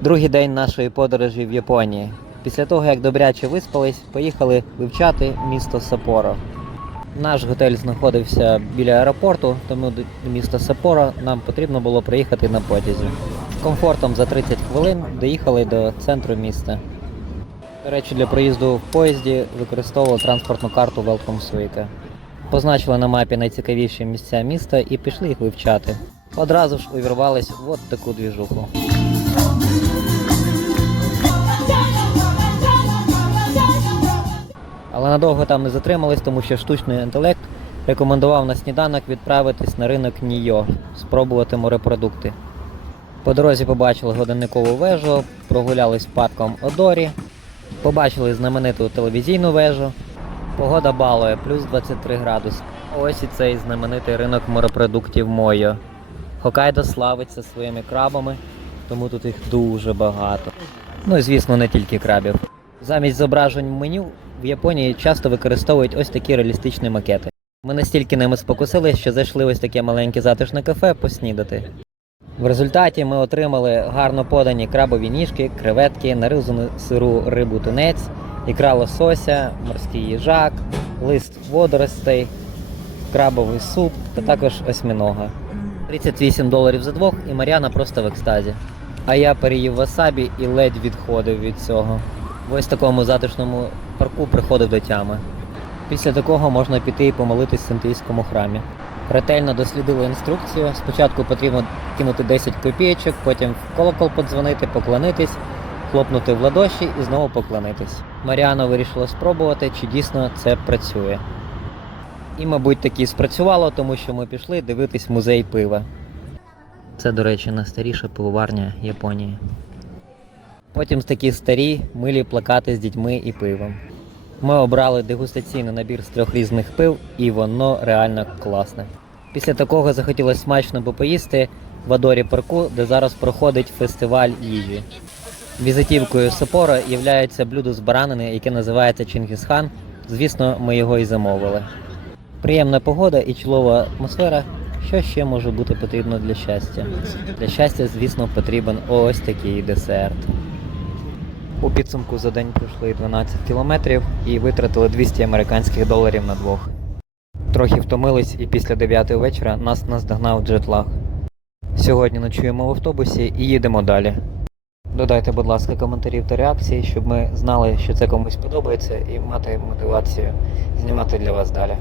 Другий день нашої подорожі в Японії. Після того, як добряче виспались, поїхали вивчати місто Сапоро. Наш готель знаходився біля аеропорту, тому до міста Сапоро нам потрібно було приїхати на потязі. Комфортом за 30 хвилин доїхали до центру міста. До речі, для проїзду в поїзді використовували транспортну карту Welcome Suica. Позначили на мапі найцікавіші місця міста і пішли їх вивчати. Одразу ж увірвались в от таку двіжуху. Але надовго там не затримались, тому що штучний інтелект рекомендував на сніданок відправитись на ринок Нійо, спробувати морепродукти. По дорозі побачили годинникову вежу, прогулялись парком Одорі, побачили знамениту телевізійну вежу. Погода балує, плюс 23 градуси. Ось і цей знаменитий ринок морепродуктів Мойо. Хокайдо славиться своїми крабами, тому тут їх дуже багато. Ну і звісно, не тільки крабів. Замість зображень меню в Японії часто використовують ось такі реалістичні макети. Ми настільки ними спокусились, що зайшли ось таке маленьке затишне кафе поснідати. В результаті ми отримали гарно подані крабові ніжки, креветки, нарізану сиру рибу тунець, ікра лосося, морський їжак, лист водоростей, крабовий суп та також осьмінога. 38 доларів за двох, і Мар'яна просто в екстазі. А я переїв васабі і ледь відходив від цього. В ось такому затишному парку приходив до тями. Після такого можна піти і помолитись в синтийському храмі. Ретельно дослідили інструкцію. Спочатку потрібно кинути 10 копійочок, потім в колокол подзвонити, поклонитись, хлопнути в ладоші і знову поклонитись. Маріана вирішила спробувати, чи дійсно це працює. І, мабуть, таки спрацювало, тому що ми пішли дивитись музей пива. Це, до речі, найстаріша пивоварня Японії. Потім такі старі милі плакати з дітьми і пивом. Ми обрали дегустаційний набір з трьох різних пив, і воно реально класне. Після такого захотілося смачно попоїсти в Адорі парку, де зараз проходить фестиваль їжі. Візитівкою Сапора є блюдо з баранини, яке називається Чингісхан. Звісно, ми його і замовили. Приємна погода і чолова атмосфера. Що ще може бути потрібно для щастя? Для щастя, звісно, потрібен ось такий десерт. У підсумку за день пройшли 12 кілометрів і витратили 200 американських доларів на двох. Трохи втомились, і після 9 вечора нас наздогнав джетлаг. Сьогодні ночуємо в автобусі і їдемо далі. Додайте, будь ласка, коментарів та реакції, щоб ми знали, що це комусь подобається, і мати мотивацію знімати для вас далі.